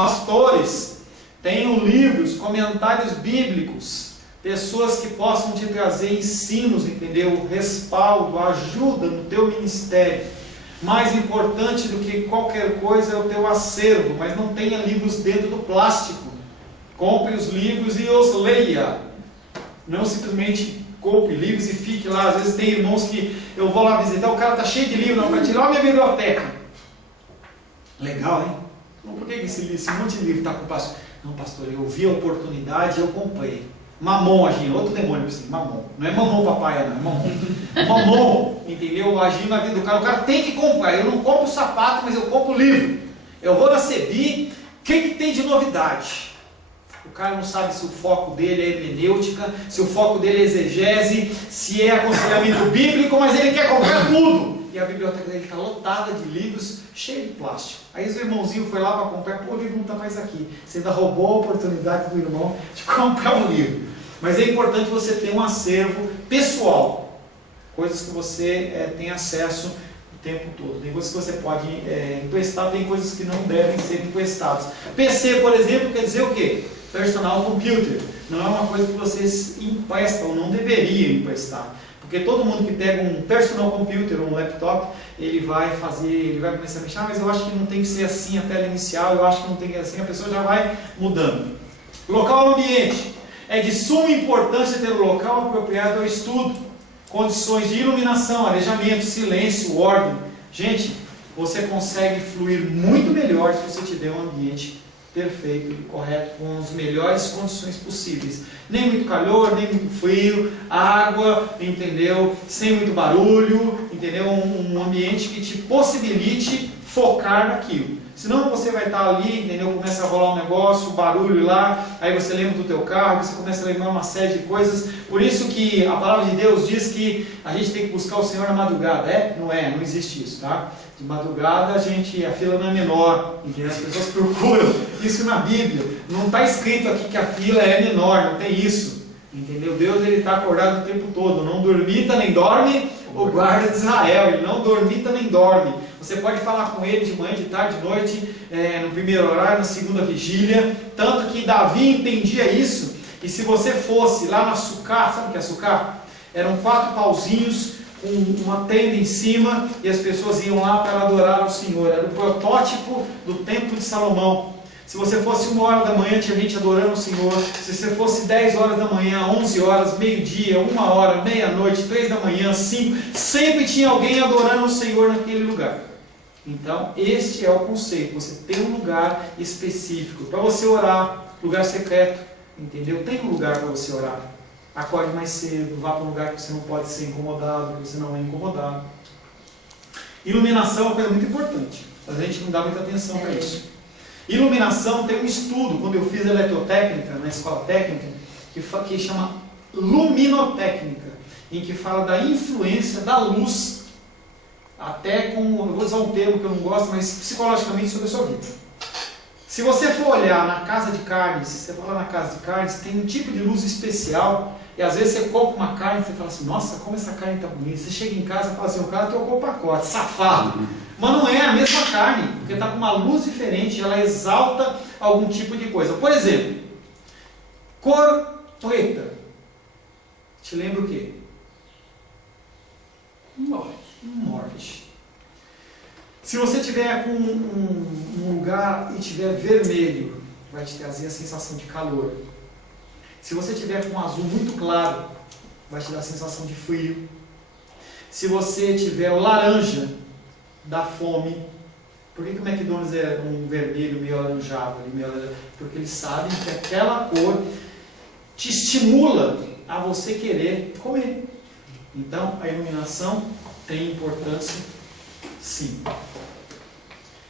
Pastores, tenham livros, comentários bíblicos, pessoas que possam te trazer ensinos, entendeu? Respaldo, ajuda no teu ministério. Mais importante do que qualquer coisa é o teu acervo, mas não tenha livros dentro do plástico. Compre os livros e os leia. Não simplesmente compre livros e fique lá. Às vezes tem irmãos que eu vou lá visitar, o cara está cheio de livros, não, para tirar a minha biblioteca. Legal, hein? Então, por que esse monte de livro está com o pastor? Não, pastor, eu vi a oportunidade e eu comprei. Mamon agindo, outro demônio assim, mamon. Não é mamon papai, não, é mamon. Mamon, entendeu? Agindo na vida do cara. O cara tem que comprar. Eu não compro sapato, mas eu compro livro. Eu vou na CEBI, o que tem de novidade? O cara não sabe se o foco dele é hermenêutica, se o foco dele é exegese, se é aconselhamento bíblico, mas ele quer comprar tudo. E a biblioteca dele está lotada de livros, cheio de plástico. Aí o irmãozinho foi lá para comprar, pô, o livro não está mais aqui. Você ainda roubou a oportunidade do irmão de comprar um livro. Mas é importante você ter um acervo pessoal, coisas que você tem acesso o tempo todo. Tem coisas que você pode emprestar, tem coisas que não devem ser emprestadas. PC, por exemplo, quer dizer o quê? Personal computer. Não é uma coisa que vocês emprestam, ou não deveriam emprestar. Porque todo mundo que pega um personal computer, um laptop, ele vai começar a mexer, mas eu acho que não tem que ser assim a tela inicial, eu acho que não tem que ser assim, a pessoa já vai mudando. Local ambiente. É de suma importância ter um local apropriado ao estudo, condições de iluminação, arejamento, silêncio, ordem. Gente, você consegue fluir muito melhor se você tiver um ambiente perfeito e correto, com as melhores condições possíveis. Nem muito calor, nem muito frio, água, entendeu? Sem muito barulho, entendeu? Um ambiente que te possibilite focar naquilo. Senão você vai estar ali, entendeu? Começa a rolar um negócio, barulho lá, aí você lembra do teu carro, você começa a lembrar uma série de coisas. Por isso que a palavra de Deus diz que a gente tem que buscar o Senhor na madrugada. Não existe isso, tá? De madrugada a fila não é menor, entendeu? As pessoas procuram isso na Bíblia. Não está escrito aqui que a fila é menor, não tem isso. Entendeu? Deus está acordado o tempo todo. Não dormita nem dorme o guarda de Israel. Ele não dormita nem dorme. Você pode falar com ele de manhã, de tarde, de noite, no primeiro horário, na segunda vigília. Tanto que Davi entendia isso. E se você fosse lá na Sucá, sabe o que é Sucá? Eram 4 pauzinhos com uma tenda em cima e as pessoas iam lá para adorar ao Senhor. Era o protótipo do templo de Salomão. Se você fosse 1 hora da manhã, tinha gente adorando o Senhor. Se você fosse 10 horas da manhã, 11 horas, meio-dia, 1 hora, meia-noite, 3 da manhã, 5, sempre tinha alguém adorando o Senhor naquele lugar. Então, este é o conceito. Você tem um lugar específico para você orar, lugar secreto, entendeu? Tem um lugar para você orar. Acorde mais cedo, vá para um lugar que você não pode ser incomodado, que você não é incomodado. Iluminação é uma coisa muito importante. A gente não dá muita atenção para isso. Iluminação tem um estudo, quando eu fiz eletrotécnica, na escola técnica, que chama luminotécnica, em que fala da influência da luz, até com, eu vou usar um termo que eu não gosto, mas psicologicamente sobre a sua vida. Se você for olhar na casa de carnes, você for lá na casa de carnes, tem um tipo de luz especial, e às vezes você compra uma carne e você fala assim, nossa, como essa carne está bonita. Você chega em casa e fala assim, o cara trocou o pacote, safado. Mas não é a mesma carne, porque está com uma luz diferente, ela exalta algum tipo de coisa. Por exemplo, cor preta. Te lembra o quê? Morte. Se você tiver com um lugar e tiver vermelho, vai te trazer a sensação de calor. Se você tiver com um azul muito claro, vai te dar a sensação de frio. Se você tiver o laranja, dá fome. Por que o McDonald's é um vermelho meio alaranjado? Porque eles sabem que aquela cor te estimula a você querer comer. Então, a iluminação tem importância, sim.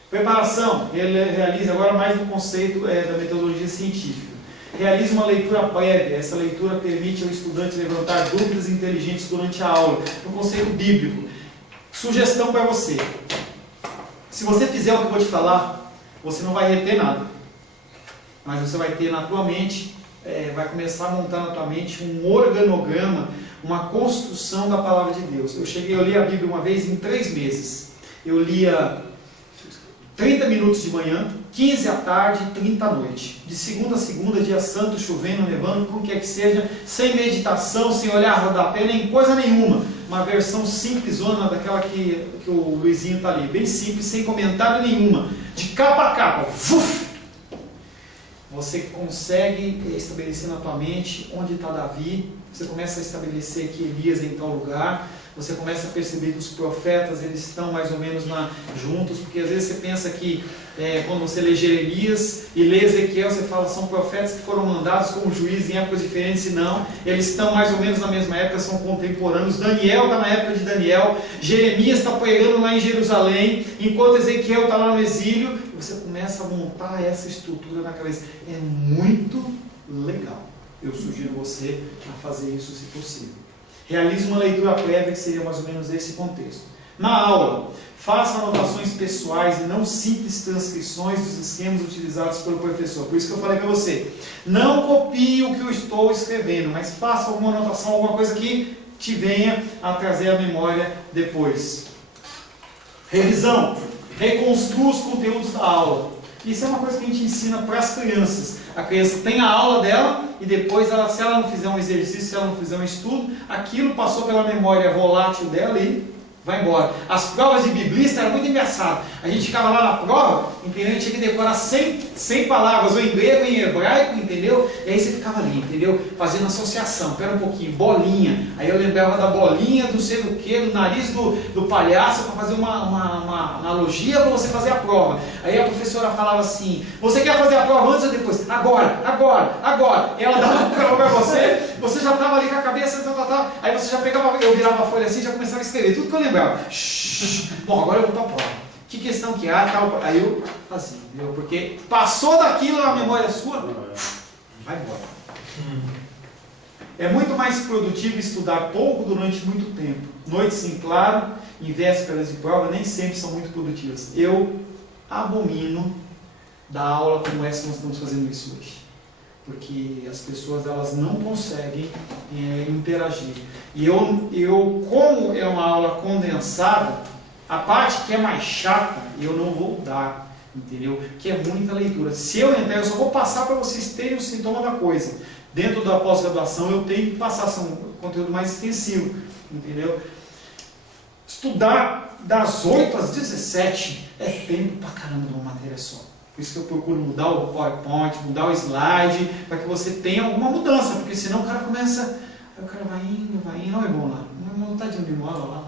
Preparação. Ele realiza agora mais um conceito da metodologia científica. Realize uma leitura prévia. Essa leitura permite ao estudante levantar dúvidas inteligentes durante a aula. Um conceito bíblico. Sugestão para você. Se você fizer o que eu vou te falar, você não vai reter nada. Mas você vai ter na tua mente, vai começar a montar na tua mente um organograma, uma construção da palavra de Deus. Eu li a Bíblia uma vez em 3 meses. Eu lia 30 minutos de manhã, 15 à tarde e 30 à noite. De segunda a segunda, dia santo, chovendo, nevando, com o que é que seja, sem meditação, sem olhar rodapé, nem coisa nenhuma. Uma versão simplesona daquela que o Luizinho está ali. Bem simples, sem comentário nenhuma. De capa a capa. Uf! Você consegue estabelecer na tua mente onde está Davi. Você começa a estabelecer que Elias é em tal lugar. Você começa a perceber que os profetas eles estão mais ou menos juntos, porque às vezes você pensa que quando você lê Jeremias e lê Ezequiel, você fala são profetas que foram mandados como juízes em épocas diferentes, e não, eles estão mais ou menos na mesma época, são contemporâneos. Daniel está na época de Daniel, Jeremias está pregando lá em Jerusalém, enquanto Ezequiel está lá no exílio, e você começa a montar essa estrutura na cabeça. É muito legal. Eu sugiro você a fazer isso se possível. Realize uma leitura prévia que seria mais ou menos esse contexto. Na aula, faça anotações pessoais e não simples transcrições dos esquemas utilizados pelo professor. Por isso que eu falei para você, não copie o que eu estou escrevendo, mas faça alguma anotação, alguma coisa que te venha a trazer à memória depois. Revisão. Reconstrua os conteúdos da aula. Isso é uma coisa que a gente ensina para as crianças. A criança tem a aula dela e depois, se ela não fizer um exercício, se ela não fizer um estudo, aquilo passou pela memória volátil dela e vai embora. As provas de biblista era muito engraçado. A gente ficava lá na prova, entendeu? A gente tinha que decorar 100 palavras, ou em grego, ou em hebraico, entendeu? E aí você ficava ali, entendeu? Fazendo associação. Pera um pouquinho, bolinha. Aí eu lembrava da bolinha, do sei do que, do nariz do palhaço, para fazer uma analogia para você fazer a prova. Aí a professora falava assim, você quer fazer a prova antes ou depois? Agora. E ela dava a prova para você já estava ali com a cabeça, aí você já pegava, eu virava a folha assim e já começava a escrever, tudo que eu lembrava. Bom, agora eu vou para a prova. Que questão que há, tal. Aí eu fazia, entendeu? Porque passou daquilo na memória sua, vai embora. É muito mais produtivo estudar pouco durante muito tempo. Noites em claro, em vésperas de prova, nem sempre são muito produtivas. Eu abomino da aula como essa que nós estamos fazendo isso hoje. Porque as pessoas elas não conseguem interagir. E eu, como é uma aula condensada, a parte que é mais chata, eu não vou dar, entendeu? Que é muita leitura. Se eu entrar, eu só vou passar para vocês terem o sintoma da coisa. Dentro da pós-graduação, eu tenho que passar um conteúdo mais extensivo, entendeu? Estudar das 8 às 17 é tempo pra caramba de uma matéria só. Por isso que eu procuro mudar o PowerPoint, mudar o slide, para que você tenha alguma mudança, porque senão o cara começa, aí o cara vai indo, não é bom lá, não está de mola lá.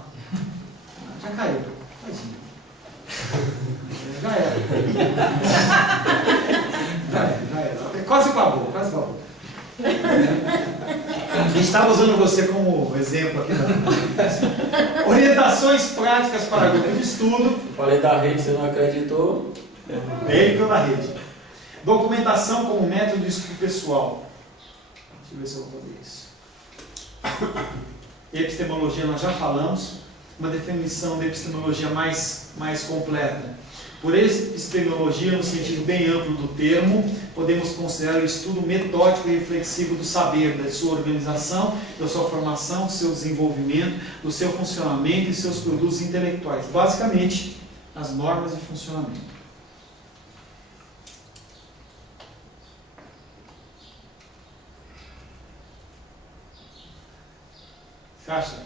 Já caiu, tadinho. Já era. Quase babou. A gente estava usando você como exemplo aqui. Orientações práticas para grupo de estudo. Falei da rede, você não acreditou? Bem pela rede. Documentação como método de estudo pessoal. Deixa eu ver se eu vou fazer isso. Epistemologia nós já falamos. Uma definição de epistemologia mais completa. Por epistemologia, no sentido bem amplo do termo, podemos considerar o estudo metódico e reflexivo do saber, da sua organização, da sua formação, do seu desenvolvimento, do seu funcionamento e seus produtos intelectuais. Basicamente, as normas de funcionamento. Você acha?